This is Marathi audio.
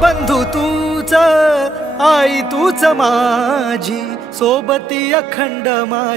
बंधू तूच आई तूच माझी सोबती अखंड माझी.